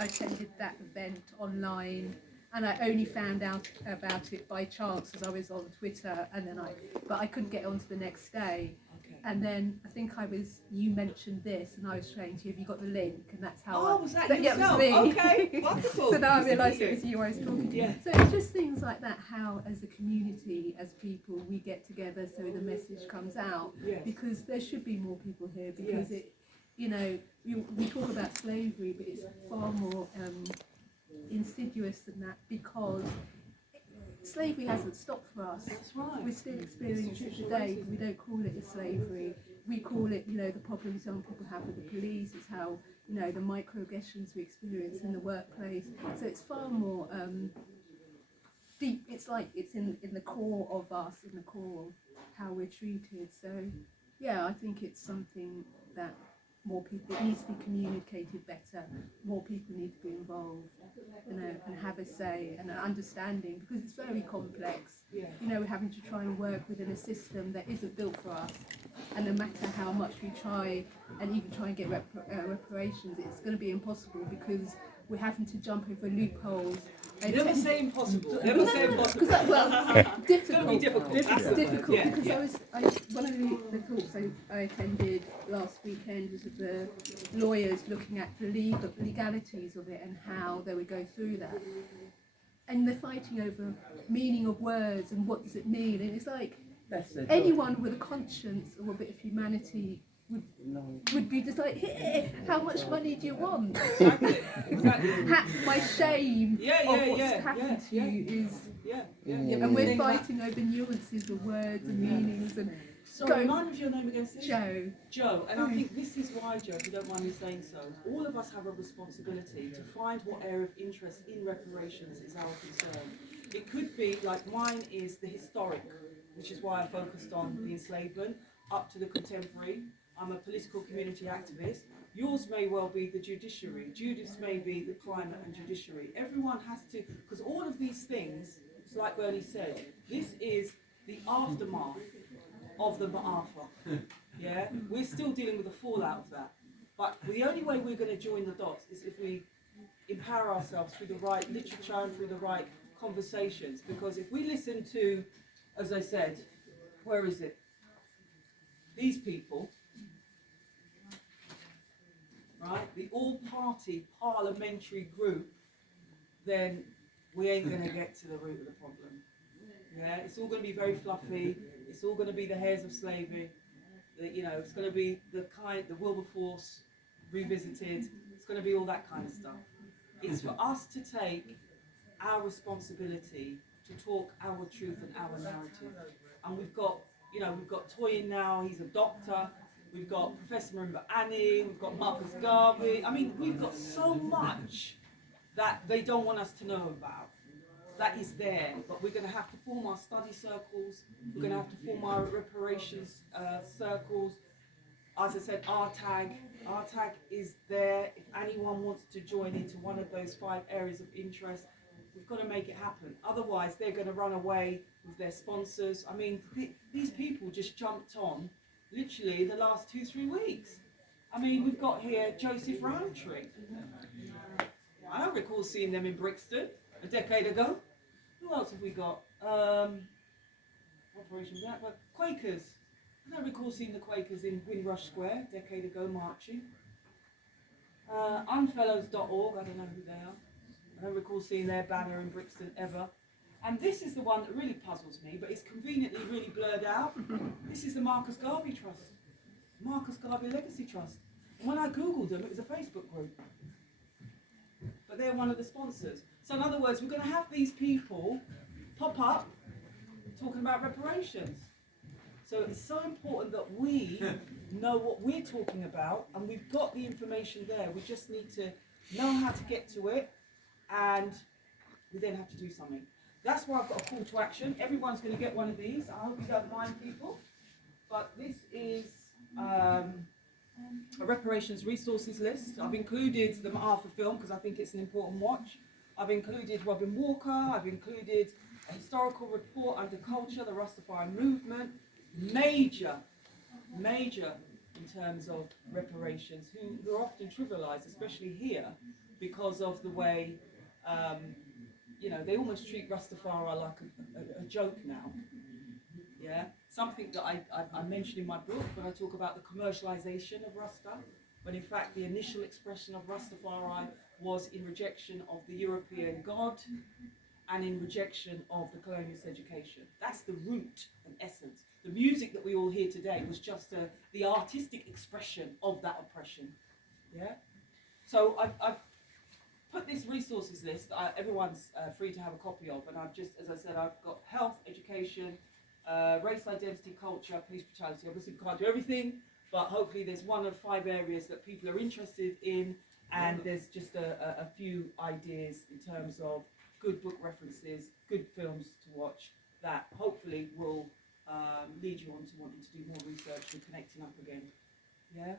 I attended that event online, and I only found out about it by chance as I was on Twitter, and then but I couldn't get on to the next day. And then I think you mentioned this, and I was saying to you, have you got the link? And that's how. Oh, was that yourself? Yeah, it was me. Okay, wonderful. So now I realise it was you I was talking to. Yeah. So it's just things like that, how as a community, as people, we get together so the message comes out. Yes. Because there should be more people here, because Yes. we talk about slavery, but it's far more insidious than that, because slavery hasn't stopped for us. That's right. We're still experiencing it today. We don't call it a slavery. We call it, the problems young people have with the police. It's how, the microaggressions we experience in the workplace. So it's far more deep. It's like it's in the core of us, in the core of how we're treated. So, yeah, I think it's something that more people, it needs to be communicated better. More people need to be involved, and have a say and an understanding, because it's very complex. Yeah. We're having to try and work within a system that isn't built for us, and no matter how much we try and even try and get reparations, it's going to be impossible, because we're having to jump over loopholes. Never say impossible. Never say impossible. Difficult. It's going to be difficult. It's difficult, Yeah, because yeah. One of the talks I attended last weekend was with the lawyers looking at the legalities of it and how they would go through that. And they're fighting over meaning of words and what does it mean. And it's like anyone with a conscience or a bit of humanity would be just like, here, how much money do you want? Exactly. My shame of what's yeah, happened to you is... Yeah. And we're fighting over nuances of words and meanings. And Sorry, remind me of your name again, Steve? Joe. Joe, and I think this is why, Joe, if you don't mind me saying so, all of us have a responsibility to find what area of interest in reparations is our concern. It could be, like mine is the historic, which is why I focused on the enslavement, up to the contemporary. I'm a political community activist. Yours may well be the judiciary. Judith's may be the climate and judiciary. Everyone has to, because all of these things, it's like Bernie said, this is the aftermath of the Ma'afa. Yeah, we're still dealing with the fallout of that. But the only way we're going to join the dots is if we empower ourselves through the right literature and through the right conversations. Because if we listen to, as I said, where is it? These people, right? The all-party parliamentary group, then we ain't going to get to the root of the problem. Yeah, it's all going to be very fluffy. It's all going to be the hairs of slavery. It's going to be the Wilberforce revisited. It's going to be all that kind of stuff. It's for us to take our responsibility to talk our truth and our narrative. And we've got Toyin now. He's a doctor. We've got Professor Marimba Annie. We've got Marcus Garvey. I mean, we've got so much that they don't want us to know about. That is there, but we're going to have to form our study circles. We're going to have to form our reparations circles. As I said, RTAG is there. If anyone wants to join into one of those 5 areas of interest, we've got to make it happen. Otherwise, they're going to run away with their sponsors. I mean, these people just jumped on literally the last 2-3 weeks. I mean, we've got here Joseph Rowntree. I don't recall seeing them in Brixton a decade ago. Who else have we got? Operation Blackbird. Quakers. I don't recall seeing the Quakers in Windrush Square a decade ago marching. Unfellows.org, I don't know who they are. I don't recall seeing their banner in Brixton ever. And this is the one that really puzzles me, but it's conveniently really blurred out. This is the Marcus Garvey Trust. Marcus Garvey Legacy Trust. And when I Googled them, it was a Facebook group. But they're one of the sponsors. So in other words, we're going to have these people pop up talking about reparations. So it's so important that we know what we're talking about, and we've got the information there. We just need to know how to get to it, and we then have to do something. That's why I've got a call to action. Everyone's going to get one of these. I hope you don't mind, people. But this is a reparations resources list. I've included the Ma'afa film because I think it's an important watch. I've included Robin Walker. I've included a historical report under culture, the Rastafari movement. Major in terms of reparations, who are often trivialised, especially here, because of the way, they almost treat Rastafari like a joke now. Yeah, something that I mentioned in my book when I talk about the commercialization of Rasta, when in fact the initial expression of Rastafari was in rejection of the European God and in rejection of the colonialist education. That's the root and essence. The music that we all hear today was just the artistic expression of that oppression. Yeah. So I've put this resources list that everyone's free to have a copy of, and I've just, as I said, I've got health, education, race identity, culture, police brutality. Obviously, we can't do everything, but hopefully there's 1 of 5 areas that people are interested in, and there's just a few ideas in terms of good book references, good films to watch that hopefully will lead you on to wanting to do more research and connecting up again. Yeah.